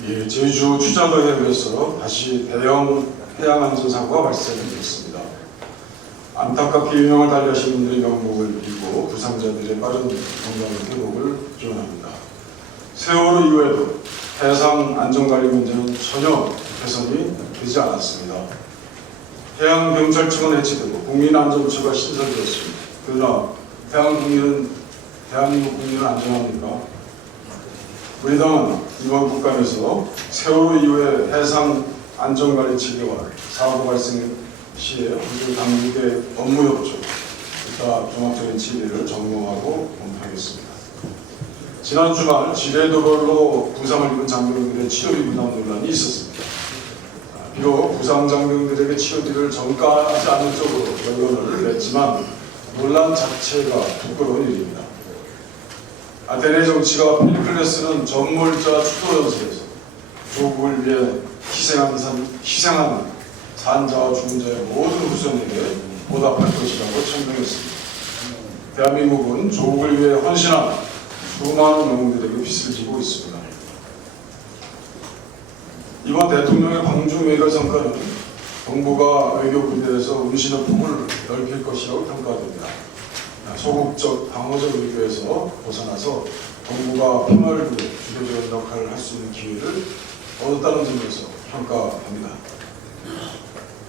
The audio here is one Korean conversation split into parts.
예, 제주 추자도 해역에서 다시 대형 해양안전사고가 발생했습니다. 안타깝게 유명을 달리하신 분들의 명복을 빌고 부상자들의 빠른 건강 회복을 기원합니다. 세월호 이후에도 해상 안전관리 문제는 전혀 개선이 되지 않았습니다. 해양경찰청은 해체되고 국민안전처가 신설되었습니다. 그러나 대한민국 국민은 안전합니까? 우리 당은 이번 국감에서 세월호 이후의 해상 안전관리 체계와 사고 발생 시에 우리 당국의 업무 협조, 기타 종합적인 체계를 점검하고 검토하겠습니다. 지난 주말 지뢰도발로 부상을 입은 장병들의 치료비 부담 논란이 있었습니다. 비록 부상 장병들에게 치료비를 전가하지 않는 쪽으로 결론을 냈지만 논란 자체가 부끄러운 일입니다. 아테네 정치가 필리클레스는 전몰자 추도연설에서 조국을 위해 희생한 산자와 중자의 모든 후손에게 보답할 것이라고 천명했습니다. 대한민국은 조국을 위해 헌신한 수많은 영웅들에게 빚을 지고 있습니다. 이번 대통령의 방중 외교 성과는 정부가 외교 부대에서 운신의 폭을 넓힐 것이라고 평가됩니다. 소극적 방어적 외교에서 벗어나서 정부가 평화를 위해 주도적인 역할을 할 수 있는 기회를 얻었다는 점에서 평가합니다.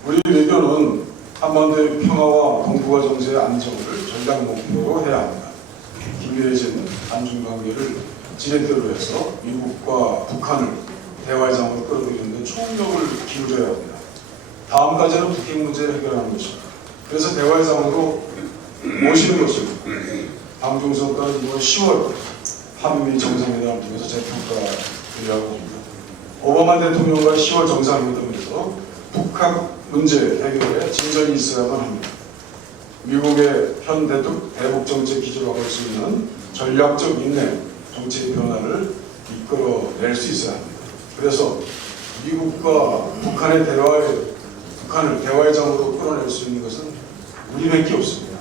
우리 외교는 한반도의 평화와 동북아 정세의 안정을 전략 목표로 해야 합니다. 기묘해진 한중 관계를 지렛대로 해서 미국과 북한을 대화의장으로 끌어들이는 데 총력을 기울여야 합니다. 다음 과제는 북핵 문제를 해결하는 것입니다. 그래서 대화의장으로 모시는 것입니다. 방중선거는 이번 10월 한미 정상회담을 통해서 재평가하려고 합니다. 오바마 대통령과 10월 정상회담에서 북한 문제 해결에 진전이 있어야만 합니다. 미국의 현 대북 정책 기조로 할 수 있는 전략적 인내 정책 변화를 이끌어낼 수 있어야 합니다. 그래서 미국과 북한을 대화의장으로 끌어낼 수 있는 것은 우리밖에 없습니다.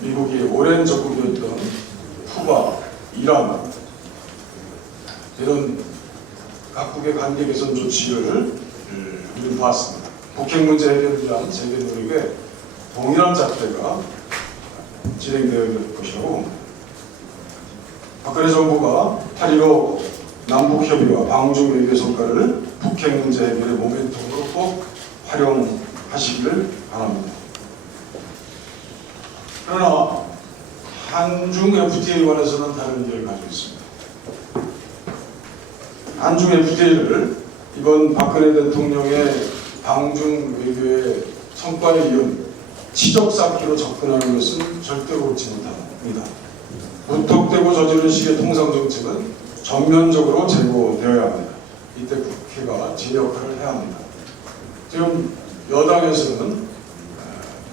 미국이 오랜 적국이었던 쿠바, 이란 이런 각국의 관계 개선 조치를 우리는 봤습니다. 북핵 문제 해결을 위한 세계 노력에 동일한 작대가 진행되어야 될 것이라고 봅니다. 박근혜 정부가 8.15 남북협의와 방중 외교 성과를 북핵 문제 해결의 모멘텀으로 꼭 활용하시기를 바랍니다. 그러나 한중 FTA에 관해서는 다른 의견을 가지고 있습니다. 한중 FTA를 이번 박근혜 대통령의 방중 외교의 성과에 이은 치적 쌓기로 접근하는 것은 절대로 옳지 못합니다. 무턱대고 저지른 식의 통상 정책은 전면적으로 제고되어야 합니다. 이때 국회가 제 역할을 해야 합니다. 지금 여당에서는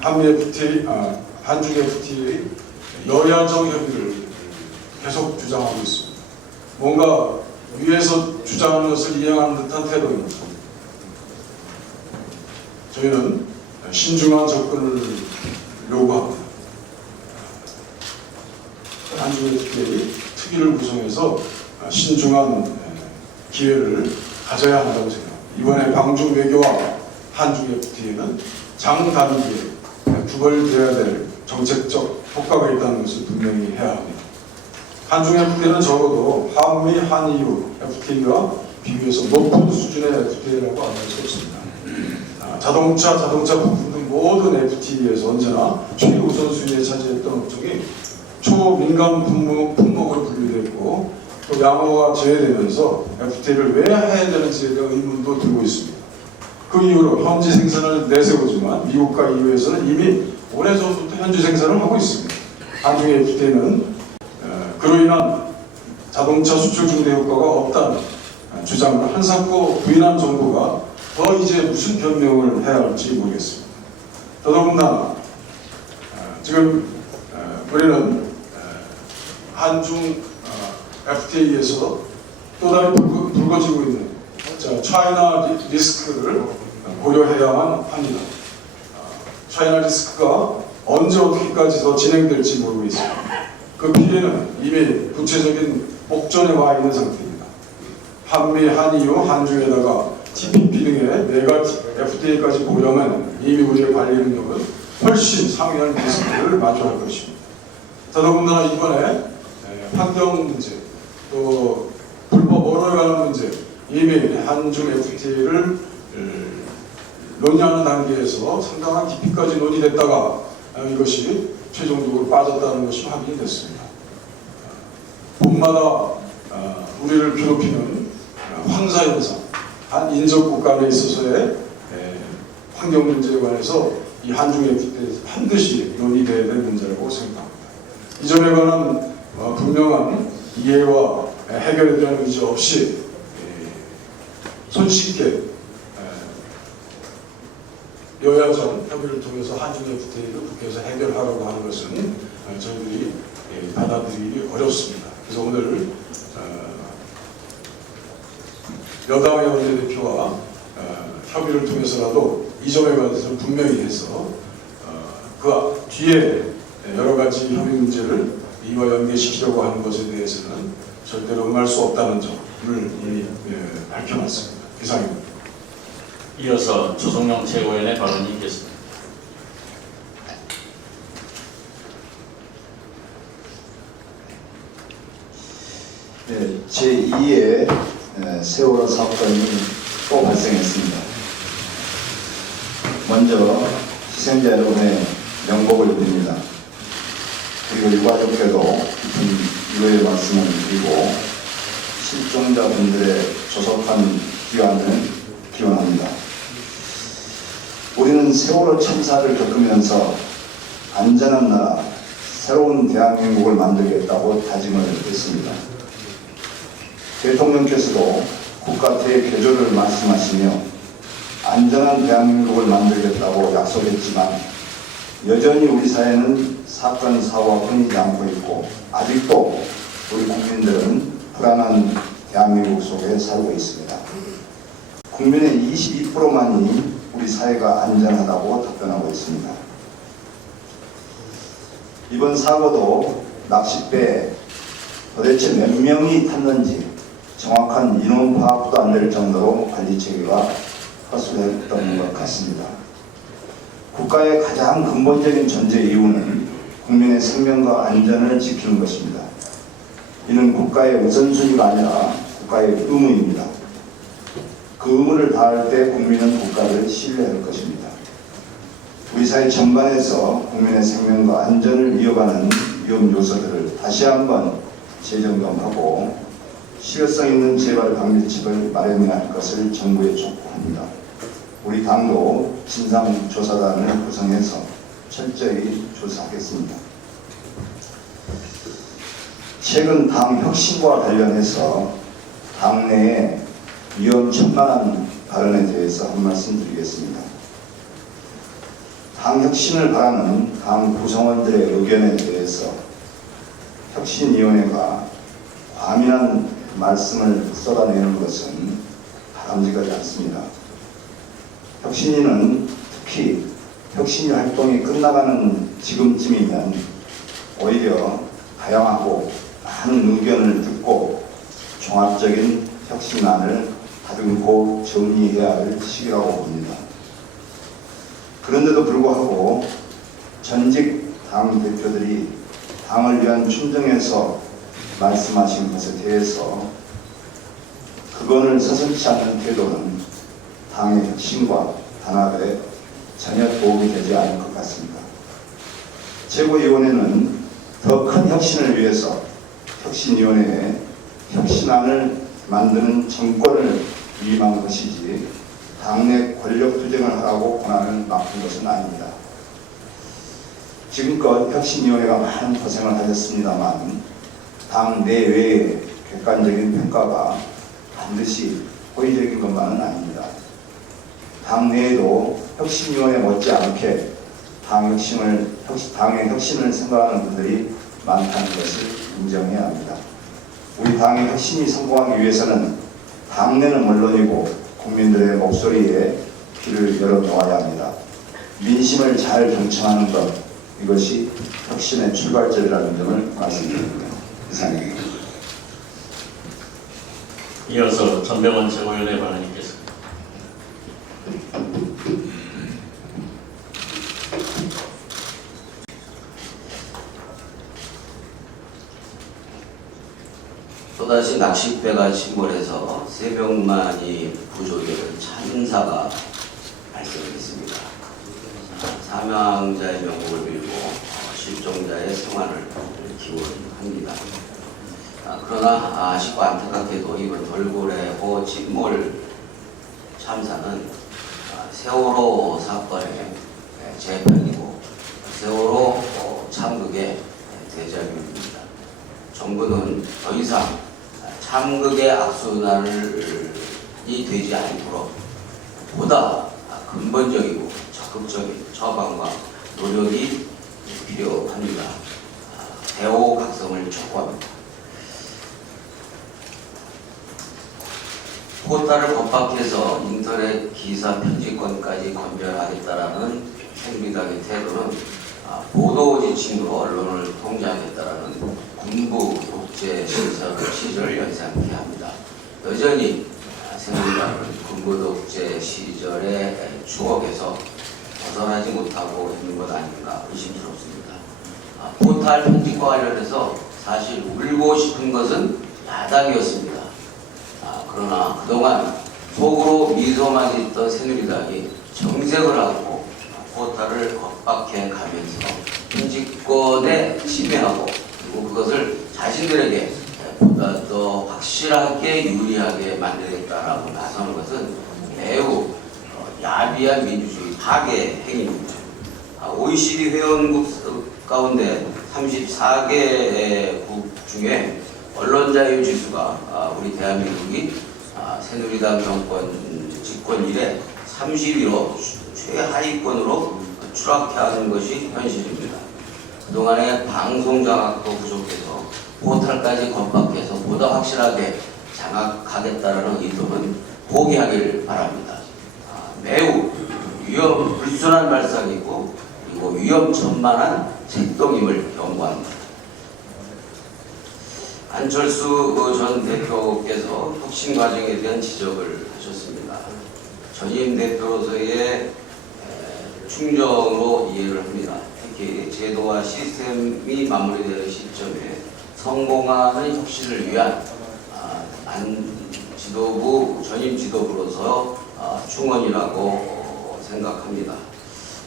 한중 FTA 여야정 협의를 계속 주장하고 있습니다. 뭔가 위에서 주장하는 것을 이행하는 듯한 태도입니다. 저희는 신중한 접근을 요구합니다. 한중 FTA 특위를 구성해서 신중한 기회를 가져야 한다고 생각합니다. 이번에 방중 외교와 한중 FTA는 장단기에 구별되어야 될 정책적 효과가 있다는 것을 분명히 해야 합니다. 한중 FTA는 적어도 한미, 한EU FTA와 비교해서 높은 수준의 FTA라고 안 할 수 없습니다. 자동차 부품 등 모든 FTA에서 언제나 최우선순위에 차지했던 업종이 초민감 품목으로 분류되고 또 양호가 제외되면서 FTA를 왜 해야 되는지에 대한 의문도 들고 있습니다. 그 이후로 현지 생산을 내세우지만 미국과 EU에서는 이미 오래전부터 현지 생산을 하고 있습니다. 한중 FTA는 그로 인한 자동차 수출 증대 효과가 없다는 주장을 한사코 부인한 정부가 더 이제 무슨 변명을 해야 할지 모르겠습니다. 더더군다나 지금 우리는 한중 FTA에서 또 다른 불거지고 있는 차이나 리스크를 고려해야만 합니다. 차이나 리스크가 언제 어떻게까지 더 진행될지 모르고 있습니다. 그 피해는 이미 구체적인 목전에 와 있는 상태입니다. 한미, 한EU, 한중에다가 TPP 등의 내각 FTA까지 고려하면 이미 우리의 관리 능력은 훨씬 상회하는 리스크를 마주할 것입니다. 더더군다나 이번에 환경 문제, 또 불법 언어에 관한 문제, 이미 한중 FTA를 논의하는 단계에서 상당한 깊이까지 논의됐다가 이것이 최종적으로 빠졌다는 것이 확인이 됐습니다. 봄마다 우리를 괴롭히는 황사현상, 한 인접국가 안에 있어서의 환경 문제에 관해서 이 한중 FTA에서 반드시 논의돼야 될 문제라고 생각합니다. 이 점에 관한 분명한 이해와 해결에 대한 의지 없이 손쉽게 여야정 협의를 통해서 한중 FTA를 국회에서 해결하려고 하는 것은 저희들이 받아들이기 어렵습니다. 그래서 오늘 여당의 원내대표와 협의를 통해서라도 이 점에 관해서는 분명히 해서 그 뒤에 여러 가지 협의 문제를 이와 연계시키려고 하는 것에 대해서는 절대로 응할 수 없다는 점을 이미 밝혀놨습니다. 이상입니다. 이어서 조성영 최고위원의 발언이 있겠습니다. 네, 제2의 세월호 사건이 또 발생했습니다. 먼저 희생자 여러분의 명복을 빕니다. 그리고 유가족께도 깊은 위로의 말씀을 드리고 실종자분들의 조속한 귀환을 기원합니다. 우리는 세월호 참사를 겪으면서 안전한 나라, 새로운 대한민국을 만들겠다고 다짐을 했습니다. 대통령께서도 국가 대개조를 말씀하시며 안전한 대한민국을 만들겠다고 약속했지만 여전히 우리 사회는 사건, 사고가 끊이지 않고 있고 아직도 우리 국민들은 불안한 대한민국 속에 살고 있습니다. 국민의 22%만이 우리 사회가 안전하다고 답변하고 있습니다. 이번 사고도 낚싯배에 도대체 몇 명이 탔는지 정확한 인원 파악도 안 될 정도로 관리 체계가 허술했던 것 같습니다. 국가의 가장 근본적인 전제 이유는 국민의 생명과 안전을 지키는 것입니다. 이는 국가의 우선순위가 아니라 국가의 의무입니다. 그 의무를 다할 때 국민은 국가를 신뢰할 것입니다. 우리 사회 전반에서 국민의 생명과 안전을 이어가는 위험 요소들을 다시 한번 재점검하고 실효성 있는 재발 방지책을 마련해야 할 것을 정부에 촉구합니다. 우리 당도 진상조사단을 구성해서 철저히 조사하겠습니다. 최근 당 혁신과 관련해서 당내에 위험천만한 발언에 대해서 한 말씀 드리겠습니다. 당 혁신을 바라는 당 구성원들의 의견에 대해서 혁신위원회가 과민한 말씀을 쏟아내는 것은 바람직하지 않습니다. 혁신위는 특히 혁신위 활동이 끝나가는 지금쯤이면 오히려 다양하고 많은 의견을 듣고 종합적인 혁신안을 다듬고 정리해야 할 시기라고 봅니다. 그런데도 불구하고 전직 당 대표들이 당을 위한 춘정에서 말씀하신 것에 대해서 그건을 서슴지 않는 태도는 당의 혁신과 단합에 전혀 도움이 되지 않을 것 같습니다. 최고위원회는 더 큰 혁신을 위해서 혁신위원회에 혁신안을 만드는 정권을 위임한 것이지 당내 권력 투쟁을 하라고 권한을 맡긴 것은 아닙니다. 지금껏 혁신위원회가 많은 고생을 하셨습니다만 당 내외의 객관적인 평가가 반드시 호의적인 것만은 아닙니다. 당 내에도 혁신위원회 못지않게 당의 혁신을 생각하는 분들이 많다는 것을 인정해야 합니다. 우리 당의 혁신이 성공하기 위해서는 당내는 물론이고 국민들의 목소리에 귀를 열어놓아야 합니다. 민심을 잘 경청하는 것, 이것이 혁신의 출발점이라는 점을 말씀드립니다. 이상입니다. 이어서 전병헌 최고위원의 발언이 있겠습니다. 또다시 낚싯배가 침몰해서 새벽만이 부조되는 참사가 발생했습니다. 사망자의 명복을 빌고 실종자의 생활을 기원합니다. 그러나 아쉽고 안타깝게도 이번 돌고래호 침몰 참사는 세월호 사건의 재편이고 세월호 참극의 대작입니다. 정부는 더 이상 참극의 악순환이 되지 않도록 보다 근본적이고 적극적인 처방과 노력이 필요합니다. 대호각성을 촉구합니다. 포탈을 겁박해서 인터넷 기사 편집권까지 건멸하겠다라는 새누리당의 태도는 보도 지침으로 언론을 통제하겠다라는 군부 독재 시절 연상케 합니다. 여전히 새누리당은 군부 독재 시절의 추억에서 벗어나지 못하고 있는 것 아닌가 의심스럽습니다. 포탈 편집과 관련해서 사실 울고 싶은 것은 야당이었습니다. 그러나 그동안 속으로 미소만 있던 새누리당이 정색을 하고 포탈을 겁박해 가면서 편집권에 침해하고 그리고 그것을 자신들에게 보다 더 확실하게 유리하게 만들겠다라고 나서는 것은 매우 야비한 민주주의 파괴 행위입니다. OECD 회원국 가운데 34개국 중에 언론자유 지수가 우리 대한민국이 새누리당 정권 집권 이래 31호 최하위권으로 추락해 하는 것이 현실입니다. 그동안의 방송 장악도 부족해서 포탈까지 겁박해서 보다 확실하게 장악하겠다는 의도는 포기하길 바랍니다. 매우 불순한 발상이고 그리고 위험천만한 책동임을 경고합니다. 안철수 전 대표께서 혁신 과정에 대한 지적을 하셨습니다. 전임 대표로서의 충정으로 이해를 합니다. 특히 제도와 시스템이 마무리되는 시점에 성공하는 혁신을 위한 전임 지도부로서 충원이라고 생각합니다.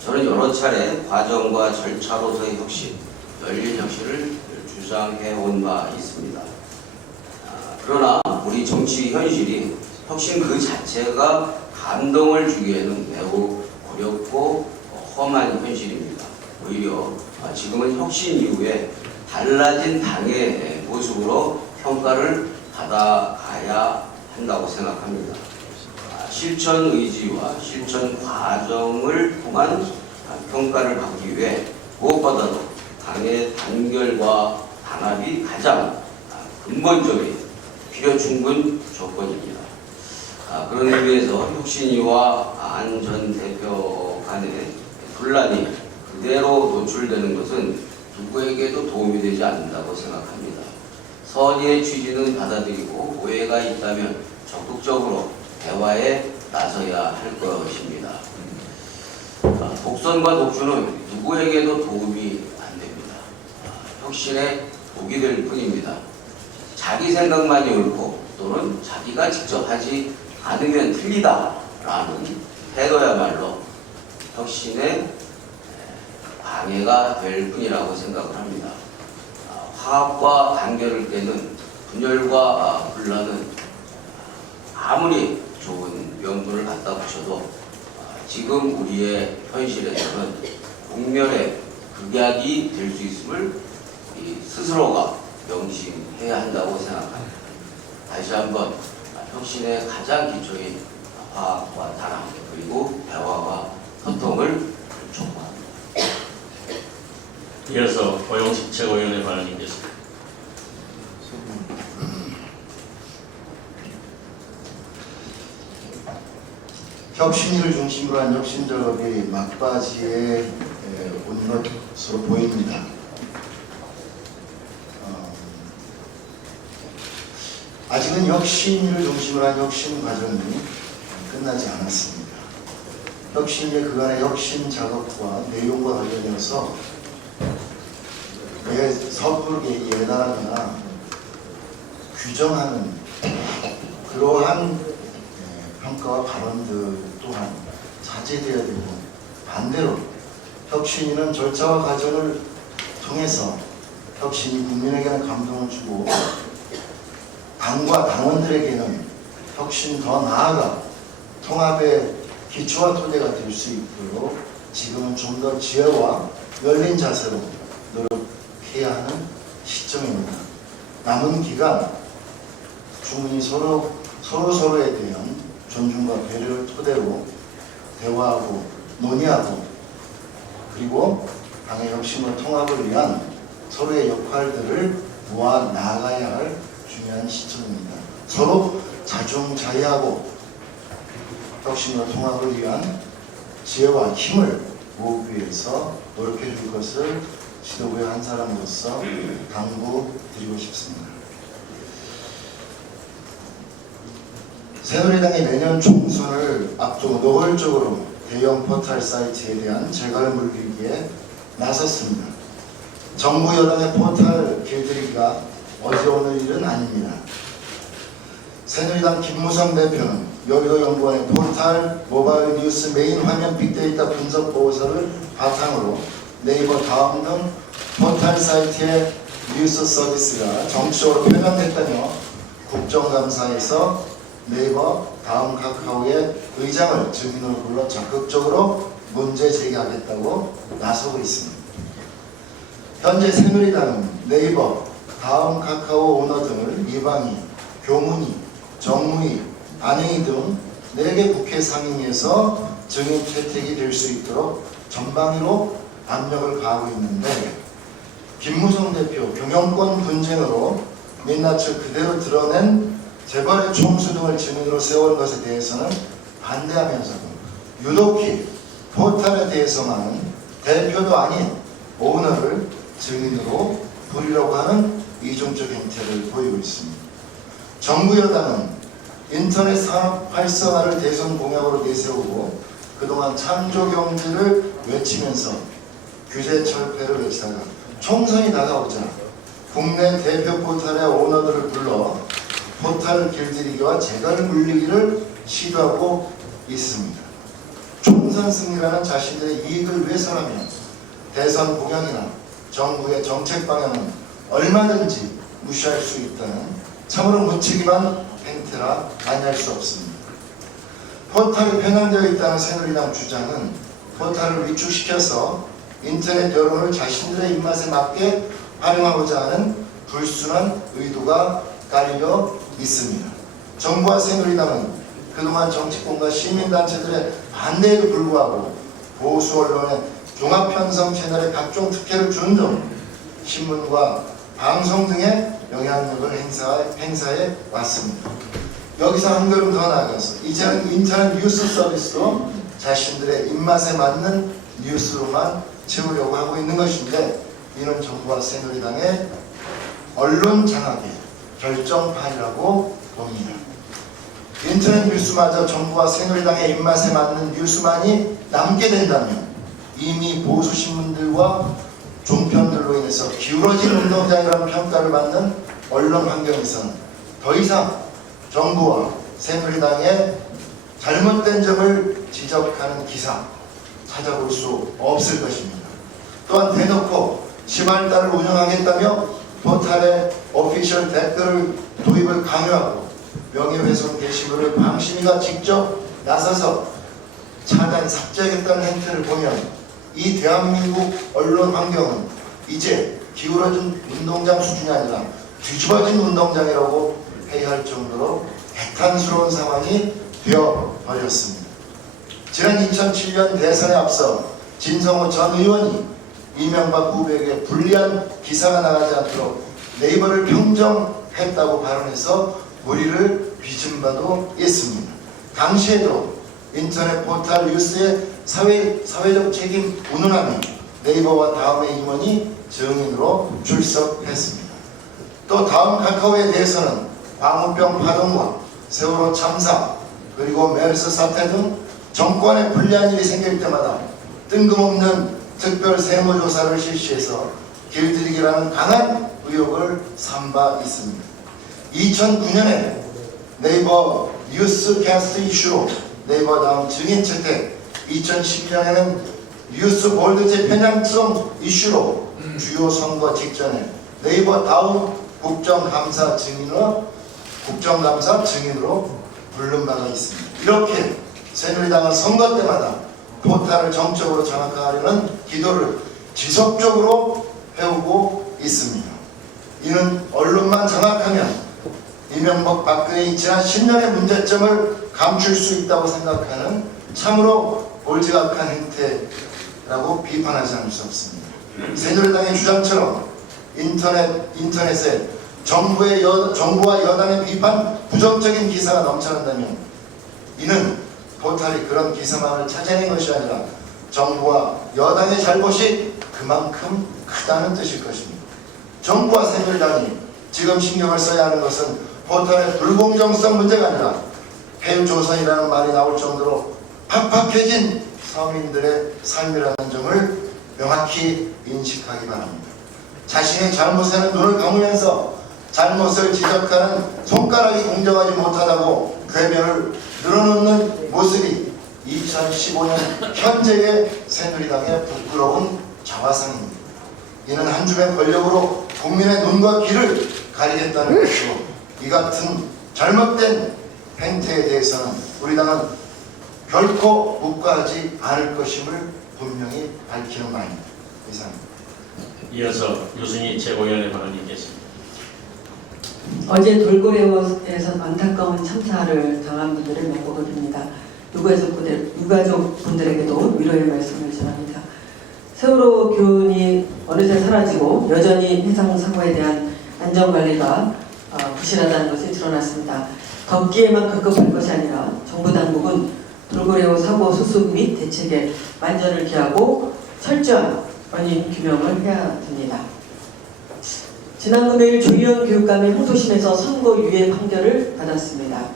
저는 여러 차례 과정과 절차로서의 혁신, 열린 혁신을 주장해온 바 있습니다. 그러나 우리 정치 현실이 혁신 그 자체가 감동을 주기에는 매우 어렵고 험한 현실입니다. 오히려 지금은 혁신 이후에 달라진 당의 모습으로 평가를 받아가야 한다고 생각합니다. 실천 의지와 실천 과정을 통한 평가를 받기 위해 무엇보다도 당의 단결과 단합이 가장 근본적인 필요 충분 조건입니다. 그런 의미에서 혁신위와 안 전 대표 간의 분란이 그대로 노출되는 것은 누구에게도 도움이 되지 않는다고 생각합니다. 선의의 취지는 받아들이고 오해가 있다면 적극적으로 대화에 나서야 할 것입니다. 독선과 독주는 누구에게도 도움이 안 됩니다. 혁신에 독이 될 뿐입니다. 자기 생각만이 옳고 또는 자기가 직접 하지 않으면 틀리다라는 태도야말로 혁신에 방해가 될 뿐이라고 생각을 합니다. 화합과 단결을 깨는 분열과 분란은 아무리 좋은 명분을 갖다 붙여도 지금 우리의 현실에서는 국면의 극약이 될 수 있음을 스스로가 명심해야 한다고 생각합니다. 다시 한번 혁신의 가장 기초인 화합과 단합 그리고 대화와 소통을 촉구합니다. 이어서 고용식 최고위원의 발언이 있겠습니다. 혁신을 중심으로 한 혁신 작업이 막바지에 온 것으로 보입니다. 아직은 혁신을 중심으로 한 혁신 과정이 끝나지 않았습니다. 혁신의 그간의 혁신 작업과 내용과 관련해서 섣부르게 예단하거나 규정하는 그러한 평가와 발언들 또한 자제되어야 되고, 반대로 혁신이는 절차와 과정을 통해서 혁신이 국민에게는 감동을 주고 당과 당원들에게는 혁신 더 나아가 통합의 기초와 토대가 될 수 있도록 지금은 좀 더 지혜와 열린 자세로 노력해야 하는 시점입니다. 남은 기간 충분히 서로에 대한 존중과 배려를 토대로 대화하고 논의하고, 그리고 당의 혁신과 통합을 위한 서로의 역할들을 모아 나가야 할 중요한 시점입니다. 서로 자중자애하고 혁신과 통합을 위한 지혜와 힘을 모으기 위해서 노력해 줄 것을 지도부의 한 사람으로서 당부드리고 싶습니다. 새누리당이 내년 총선을 앞두고 노골적으로 대형 포털 사이트에 대한 재갈을 물리기에 나섰습니다. 정부 여당의 포털 길들이기가 어제 오늘 일은 아닙니다. 새누리당 김무성 대표는 여의도연구원의 포털 모바일 뉴스 메인 화면 빅데이터 분석 보고서를 바탕으로 네이버 다음 등 포털 사이트의 뉴스 서비스가 정치적으로 편향됐다며 국정감사에서 네이버 다음 카카오의 의장을 증인으로 불러 적극적으로 문제 제기하겠다고 나서고 있습니다. 현재 새누리당은 네이버, 다음 카카오 오너 등을 이방희, 교문희, 정무희, 안행희 등 4개 국회 상임위에서 증인 채택이 될 수 있도록 전방위로 압력을 가하고 있는데, 김무성 대표 경영권 분쟁으로 민낯을 그대로 드러낸 재벌의 총수 등을 증인으로 세운 것에 대해서는 반대하면서도 유독히 포털에 대해서만 대표도 아닌 오너를 증인으로 부리려고 하는 이중적 행태를 보이고 있습니다. 정부 여당은 인터넷 산업 활성화를 대선 공약으로 내세우고 그동안 창조 경제를 외치면서 규제 철폐를 외치다가 총선이 다가오자 국내 대표 포털의 오너들을 불러 포털 길들이기와 재갈 물리기를 시도하고 있습니다. 총선 승리라는 자신들의 이익을 위해서라면 대선 공약이나 정부의 정책 방향은 얼마든지 무시할 수 있다는 참으로 무책임한 행태라 아니할 수 없습니다. 포털이 편향되어 있다는 새누리당 주장은 포털을 위축시켜서 인터넷 여론을 자신들의 입맛에 맞게 활용하고자 하는 불순한 의도가 깔려 있습니다. 정부와 새누리당은 그동안 정치권과 시민단체들의 반대에도 불구하고 보수 언론의 종합편성 채널에 각종 특혜를 준 등 신문과 방송 등의 영향력을 행사해 왔습니다. 여기서 한 걸음 더 나아가서 이제는 인터넷 뉴스 서비스도 자신들의 입맛에 맞는 뉴스로만 채우려고 하고 있는 것인데, 이는 정부와 새누리당의 언론 장악의 결정판이라고 봅니다. 인터넷 뉴스마저 정부와 새누리당의 입맛에 맞는 뉴스만이 남게 된다면 이미 보수 신문들과 종편들로 인해서 기울어진 운동장이라는 평가를 받는 언론 환경에서는 더 이상 정부와 새누리당의 잘못된 점을 지적하는 기사 찾아볼 수 없을 것입니다. 또한 대놓고 시발단을 운영하겠다며 포털에 오피셜 댓글 도입을 강요하고 명예훼손 게시물을 방심위가 직접 나서서 차단 삭제하겠다는 행태를 보면 이 대한민국 언론 환경은 이제 기울어진 운동장 수준이 아니라 뒤집어진 운동장이라고 해야 할 정도로 개탄스러운 상황이 되어버렸습니다. 지난 2007년 대선에 앞서 진성호 전 의원이 이명박 후보에게 불리한 기사가 나가지 않도록 네이버를 평정했다고 발언해서 물의를 빚은 바도 있습니다. 당시에도 인터넷 포털 뉴스의 사회적 책임 운운하며 네이버와 다음의 임원이 증인으로 출석했습니다. 또 다음 카카오에 대해서는 광우병 파동과 세월호 참사 그리고 메르스 사태 등 정권에 불리한 일이 생길 때마다 뜬금없는 특별 세무조사를 실시해서 길들이기라는 강한 의혹을 삼 바 있습니다. 2009년에 네이버 뉴스 캐스트 이슈로 네이버 다음 증인 채택, 2012년에는 뉴스 골드제 편향성 이슈로 주요 선거 직전에 네이버 다음 국정감사 증인으로 부른 바가 있습니다. 이렇게 새누리당은 선거 때마다 포탈을 정적으로 장악하려는 기도를 지속적으로 해오고 있습니다. 이는 언론만 장악하면 이명박 박근혜의 지난 10년의 문제점을 감출 수 있다고 생각하는 참으로 골지각한 행태라고 비판하지 않을 수 없습니다. 새누리당의 주장처럼 인터넷에 정부와 여당의 비판 부정적인 기사가 넘쳐난다면 이는 포탈이 그런 기사만을 찾아낸 것이 아니라 정부와 여당의 잘못이 그만큼 크다는 뜻일 것입니다. 정부와 새누리당이 지금 신경을 써야 하는 것은 포탈의 불공정성 문제가 아니라 폐유조선이라는 말이 나올 정도로 팍팍해진 서민들의 삶이라는 점을 명확히 인식하기 바랍니다. 자신의 잘못에는 눈을 감으면서 잘못을 지적하는 손가락이 공정하지 못하다고 궤변을 늘어놓는 모습이 2015년 현재의 새누리당의 부끄러운 자화상입니다. 이는 한 줌의 권력으로 국민의 눈과 귀를 가리겠다는 것이고 이 같은 잘못된 행태에 대해서는 우리 당은 결코 묵과하지 않을 것임을 분명히 밝히는 바입니다. 이상입니다. 이어서 유승희 최고위원의 발언이 있겠습니다. 어제 돌고래에서 안타까운 참사를 당한 분들을 맺고 드립니다. 유가족분들에게도 위로의 말씀을 전합니다. 세월호 교훈이 어느새 사라지고 여전히 해상사고에 대한 안전관리가 부실하다는 것이 드러났습니다. 덮기에만 급급할 것이 아니라 정부 당국은 돌고래호 사고 수습 및 대책에 만전을 기하고 철저한 원인 규명을 해야 됩니다. 지난 금요일 조희연 교육감이 항소심에서 선거 유예 판결을 받았습니다.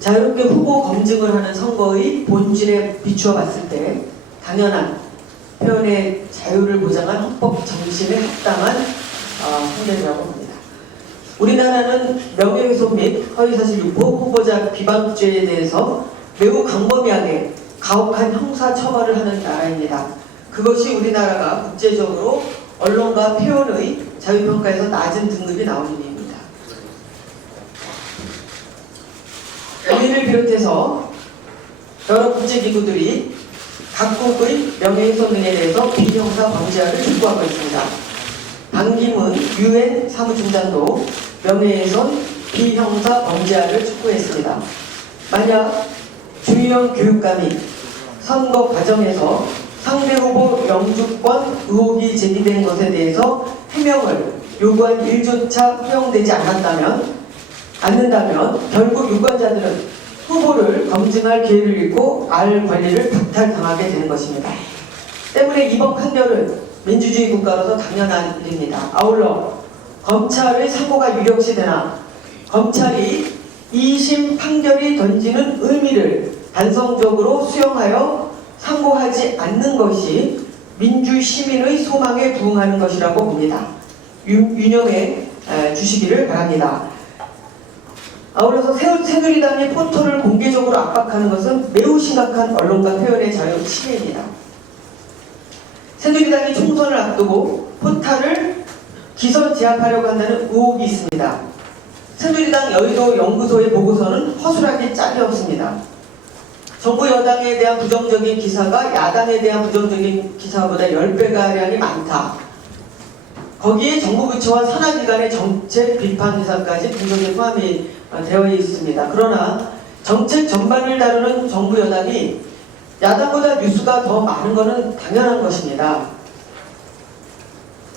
자유롭게 후보 검증을 하는 선거의 본질에 비추어 봤을 때 당연한 표현의 자유를 보장한 헌법 정신에 합당한 판결이라고 합니다. 우리나라는 명예훼손 및 허위사실 유포, 후보자 비방죄에 대해서 매우 광범위하게 가혹한 형사 처벌을 하는 나라입니다. 그것이 우리나라가 국제적으로 언론과 표현의 자유평가에서 낮은 등급이 나온 일입니다. 우리를 비롯해서 여러 국제기구들이 각국의 명예훼손 등에 대해서 비형사 방지하를 촉구하고 있습니다. 반기문 UN 사무총장도 명예훼손 비형사 방지하를 촉구했습니다. 만약 조희연 교육감이 선거 과정에서 상대 후보 영주권 의혹이 제기된 것에 대해서 해명을 요구한 일조차 허용되지 않는다면 결국 유권자들은 후보를 검증할 기회를 잃고 알 권리를 박탈당하게 되는 것입니다. 때문에 이번 판결은 민주주의 국가로서 당연한 일입니다. 아울러 검찰의 사고가 유력시되나 검찰이 2심 판결이 던지는 의미를 단성적으로 수용하여 상고하지 않는 것이 민주시민의 소망에 부응하는 것이라고 봅니다. 유념해 주시기를 바랍니다. 아울러서 새누리당의 포털을 공개적으로 압박하는 것은 매우 심각한 언론과 표현의 자유 침해입니다. 새누리당이 총선을 앞두고 포탈을 기선 제압하려고 한다는 의혹이 있습니다. 새누리당 여의도 연구소의 보고서는 허술하게 짝이 없습니다. 정부 여당에 대한 부정적인 기사가 야당에 대한 부정적인 기사보다 10배가량이 많다. 거기에 정부 부처와 산하기관의 정책 비판 기사까지 분석에 포함이 되어 있습니다. 그러나 정책 전반을 다루는 정부 여당이 야당보다 뉴스가 더 많은 것은 당연한 것입니다.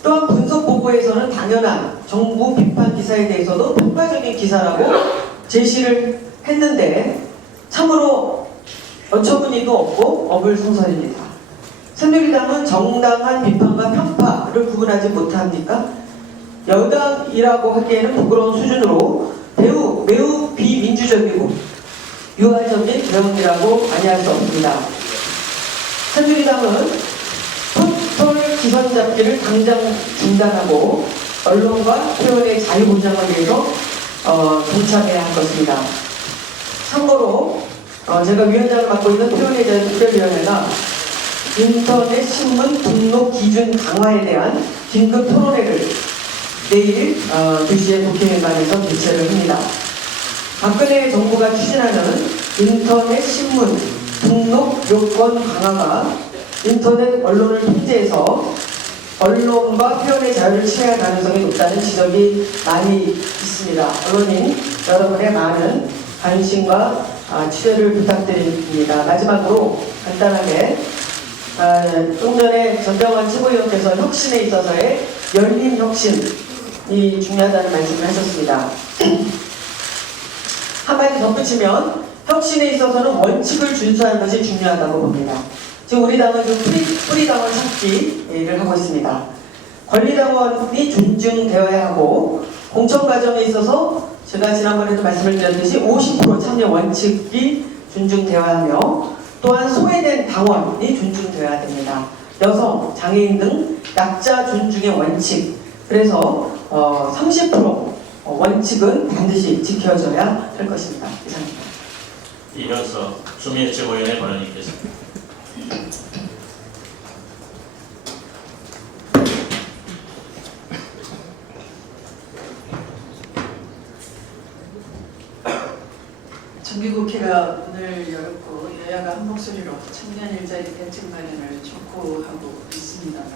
또한 분석 보고에서는 당연한 정부 비판 기사에 대해서도 평가적인 기사라고 제시를 했는데 참으로 어처구니도 없고 어불성설입니다. 새누리당은 정당한 비판과 편파를 구분하지 못합니까? 여당이라고 하기에는 부끄러운 수준으로 매우 비민주적이고 유화적인 내용이라고 아니할 수 없습니다. 새누리당은 포털 기선 잡기를 당장 중단하고 언론과 표현의 자유 보장을 위해서 동참해야 할 것입니다. 참고로 제가 위원장을 맡고 있는 표현의 자유 특별위원회가 인터넷 신문 등록 기준 강화에 대한 긴급 토론회를 내일 2시에 국회의원에서 개최를 합니다. 박근혜 정부가 추진하는 인터넷 신문 등록 요건 강화가 인터넷 언론을 통제해서 언론과 표현의 자유를 침해할 가능성이 높다는 지적이 많이 있습니다. 언론인 여러분의 많은 관심과 취재를 부탁드립니다. 마지막으로 간단하게 좀 전에 전병환 최고위원께서 혁신에 있어서의 열린 혁신이 중요하다는 말씀을 하셨습니다. 한마디 덧붙이면 혁신에 있어서는 원칙을 준수하는 것이 중요하다고 봅니다. 지금 우리 당은 좀 뿌리당원 찾기를 하고 있습니다. 권리당원이 존중되어야 하고 공천 과정에 있어서 제가 지난번에도 말씀을 드렸듯이 50% 참여 원칙이 존중되어야 하며 또한 소외된 당원이 존중되어야 됩니다. 여성, 장애인 등 약자 존중의 원칙, 그래서 30% 원칙은 반드시 지켜져야 할 것입니다. 이상입니다. 이어서 추미애 최고위원의 발언이 있겠습니다. 정기국회가 문을 열었고 여야가 한 목소리로 청년 일자리 대책 마련을 촉구하고 있습니다만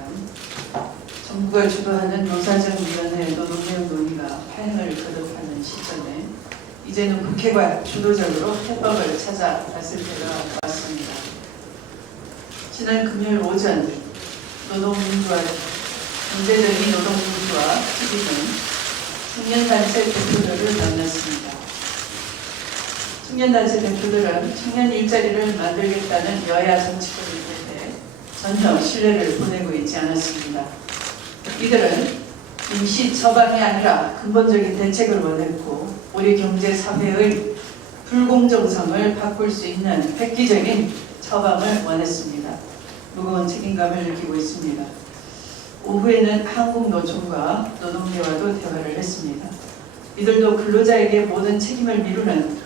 정부가 주도하는 노사정위원회 노동개혁 논의가 파행을 거듭하는 시점에 이제는 국회가 주도적으로 해법을 찾아갔을 때가 왔습니다. 지난 금요일 오전 노동민주화, 경제적인 노동민주화 TV 등 청년단체 대표들을 만났습니다. 청년단체 대표들은 청년 일자리를 만들겠다는 여야 정치권을 때 전혀 신뢰를 보내고 있지 않았습니다. 이들은 임시 처방이 아니라 근본적인 대책을 원했고 우리 경제 사회의 불공정성을 바꿀 수 있는 획기적인 처방을 원했습니다. 무거운 책임감을 느끼고 있습니다. 오후에는 한국노총과 노동계와도 대화를 했습니다. 이들도 근로자에게 모든 책임을 미루는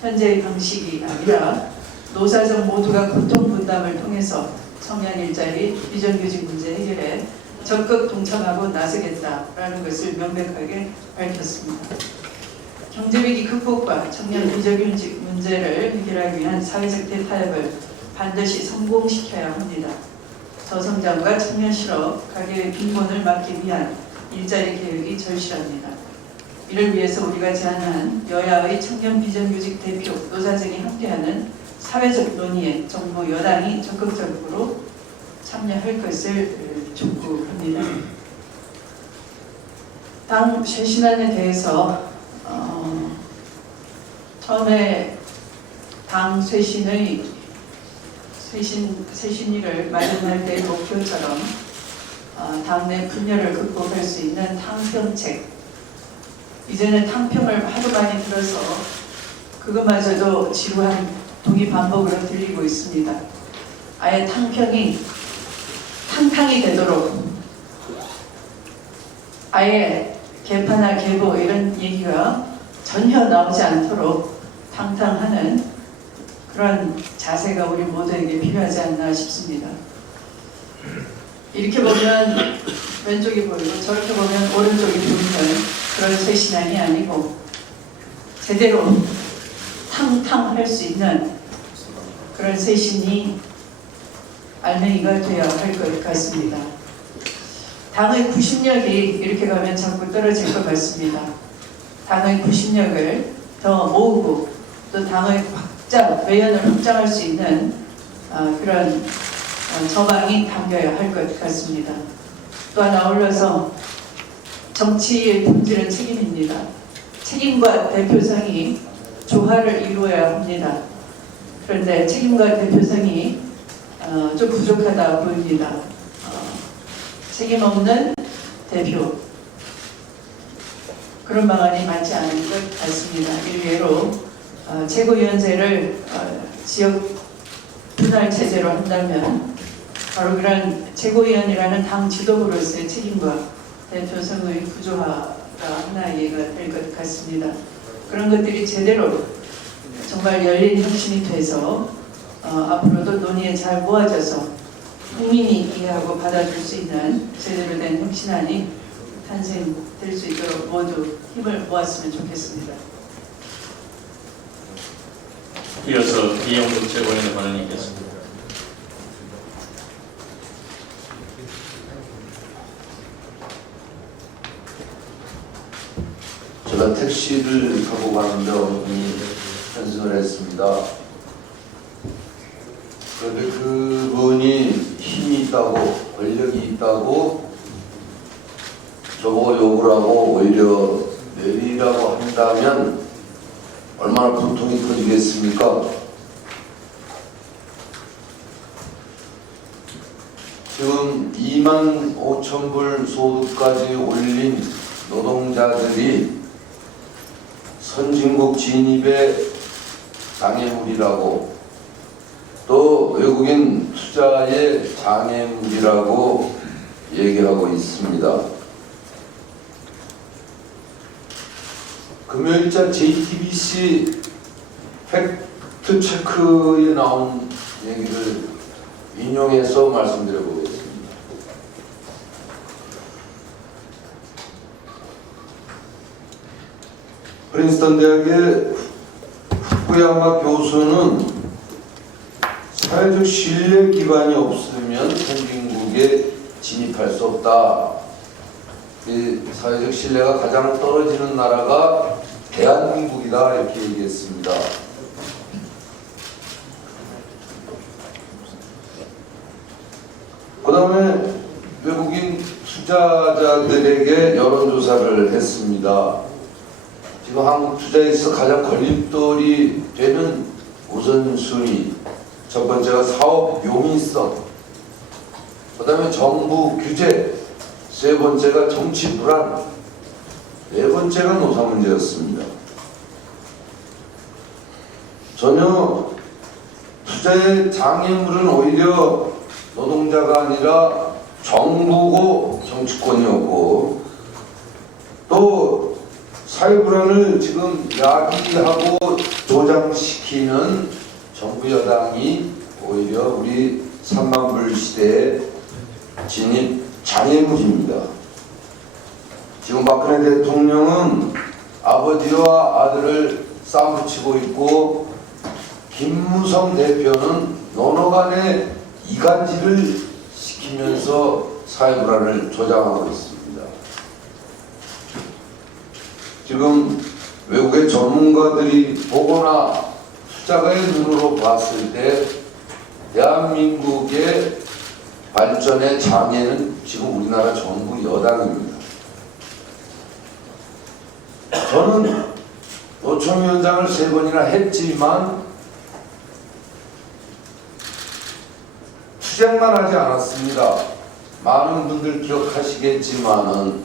현재의 방식이 아니라 노사정 모두가 고통 분담을 통해서 청년 일자리, 비정규직 문제 해결에 적극 동참하고 나서겠다라는 것을 명백하게 밝혔습니다. 경제위기 극복과 청년 비정규직 문제를 해결하기 위한 사회적 대타협을 반드시 성공시켜야 합니다. 저성장과 청년 실업, 가계의 빈곤을 막기 위한 일자리 개혁이 절실합니다. 이를 위해서 우리가 제안한 여야의 청년 비정규직 대표 노사정이 함께하는 사회적 논의에 정부 여당이 적극적으로 참여할 것을 촉구합니다. 당 쇄신안에 대해서 처음에 당 쇄신일을 마련할 때의 목표처럼 당내 분열을 극복할 수 있는 탕평책, 이제는 탕평을 하도 많이 들어서 그것마저도 지루한 동의 반복으로 들리고 있습니다. 아예 탕평이 탕탕이 되도록 아예 개파나 개보 이런 얘기가 전혀 나오지 않도록 탕탕하는 그런 자세가 우리 모두에게 필요하지 않나 싶습니다. 이렇게 보면 왼쪽이 보이고 저렇게 보면 오른쪽이 보이는 그런 쇄신안이 아니고 제대로 탕탕할 수 있는 그런 쇄신이 알맹이가 되어야 할 것 같습니다. 당의 구심력이 이렇게 가면 자꾸 떨어질 것 같습니다. 당의 구심력을 더 모으고 또 당의 외연을 확장할 수 있는 그런 처방이 담겨야 할 것 같습니다. 또한 아울러서 정치의 본질은 책임입니다. 책임과 대표성이 조화를 이루어야 합니다. 그런데 책임과 대표성이 좀 부족하다 보입니다. 책임 없는 대표, 그런 방안이 맞지 않은 것 같습니다. 일례로 최고위원제를 지역 분할 체제로 한다면 바로 그런 최고위원이라는 당 지도부로서의 책임과 대표 선거의 구조화가 하나 이해가 될 것 같습니다. 그런 것들이 제대로 정말 열린 혁신이 돼서 앞으로도 논의에 잘 모아져서 국민이 이해하고 받아줄 수 있는 제대로 된 혁신안이 탄생될 수 있도록 모두 힘을 모았으면 좋겠습니다. 이어서 이영국 최고위원의 발언이 있겠습니다. 제가 택시를 타고 가는데 어느 분이 편승을 했습니다. 그런데 그분이 힘이 있다고, 권력이 있다고 저보고 욕을 하고 오히려 내리라고 한다면 얼마나 분통이 터지겠습니까? 지금 25,000불 소득까지 올린 노동자들이 선진국 진입의 장애물이라고, 또 외국인 투자의 장애물이라고 얘기하고 있습니다. 금요일자 JTBC 팩트체크에 나온 얘기를 인용해서 말씀드려 보겠습니다. 프린스턴 대학의 후쿠야마 교수는 사회적 신뢰 기반이 없으면 선진국에 진입할 수 없다. 이 사회적 신뢰가 가장 떨어지는 나라가 대한민국이다, 이렇게 얘기했습니다. 그 다음에 외국인 투자자들에게 여론조사를 했습니다. 지금 한국 투자에서 가장 걸림돌이 되는 우선순위, 첫 번째가 사업 용이성, 그 다음에 정부 규제, 세 번째가 정치 불안, 네 번째가 노사 문제였습니다. 전혀 투자의 장애물은 오히려 노동자가 아니라 정부고 정치권이었고, 또 사회 불안을 지금 야기하고 조장시키는 정부 여당이 오히려 우리 3만불 시대의 진입 장애물입니다. 지금 박근혜 대통령은 아버지와 아들을 싸움치고 있고, 김무성 대표는 노노간의 이간질을 시키면서 사회 불안을 조장하고 있습니다. 지금 외국의 전문가들이 보거나 투자가의 눈으로 봤을 때 대한민국의 발전의 장애는 지금 우리나라 정부 여당입니다. 저는 노총위원장을 3번이나 했지만 투쟁만 하지 않았습니다. 많은 분들 기억하시겠지만은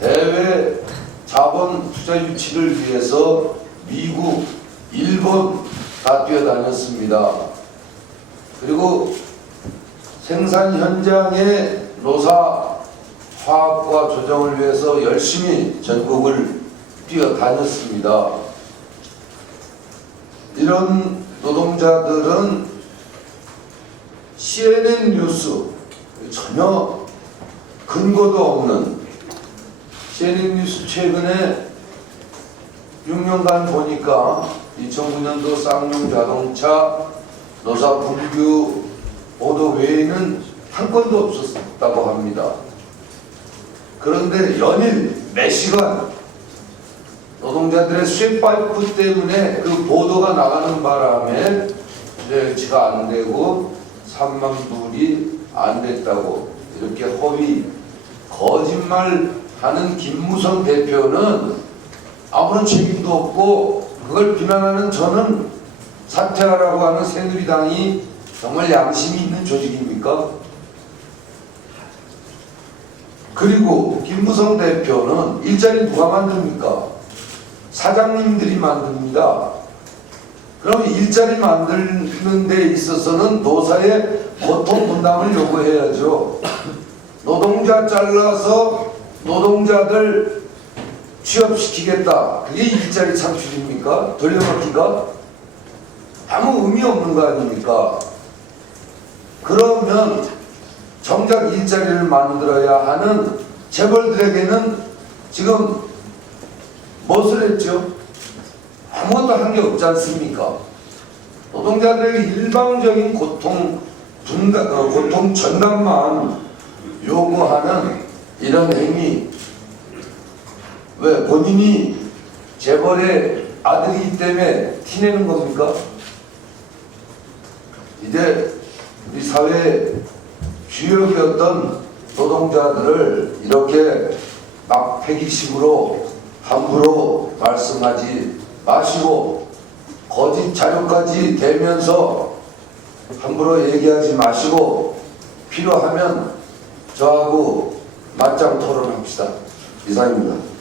해외 자본 투자 유치를 위해서 미국, 일본 다 뛰어다녔습니다. 그리고 생산 현장의 노사 화합과 조정을 위해서 열심히 전국을 뛰어다녔습니다. 이런 노동자들은 CNN 뉴스, 전혀 근거도 없는 CNN 뉴스 최근에 6년간 보니까 2009년도 쌍용 자동차 노사 분규 보도 외에는 한 건도 없었다고 합니다. 그런데 연일 몇 시간 노동자들의 쇠파이프 때문에 그 보도가 나가는 바람에 유치가 안 되고 3만 불이 안 됐다고 이렇게 허위 거짓말하는 김무성 대표는 아무런 책임도 없고, 그걸 비난하는 저는 사퇴하라고 하는 새누리당이 정말 양심이 있는 조직입니까? 그리고 김무성 대표는 일자리 누가 만듭니까? 사장님들이 만듭니다. 그럼 일자리 만드는 데 있어서는 노사의 고통 분담을 요구해야죠. 노동자 잘라서 노동자들 취업시키겠다. 그게 일자리 창출입니까? 돌려막기가? 아무 의미 없는 거 아닙니까? 그러면 정작 일자리를 만들어야 하는 재벌들에게는 지금 무엇을 했죠? 아무것도 한 게 없지 않습니까? 노동자들에게 일방적인 고통 전담만 요구하는 이런 행위, 왜 본인이 재벌의 아들이기 때문에 티내는 겁니까? 이제 우리 사회의 주역이었던 노동자들을 이렇게 막패기식으로 함부로 말씀하지 마시고 거짓 자료까지 대면서 함부로 얘기하지 마시고 필요하면 저하고 맞짱 토론합시다. 이상입니다.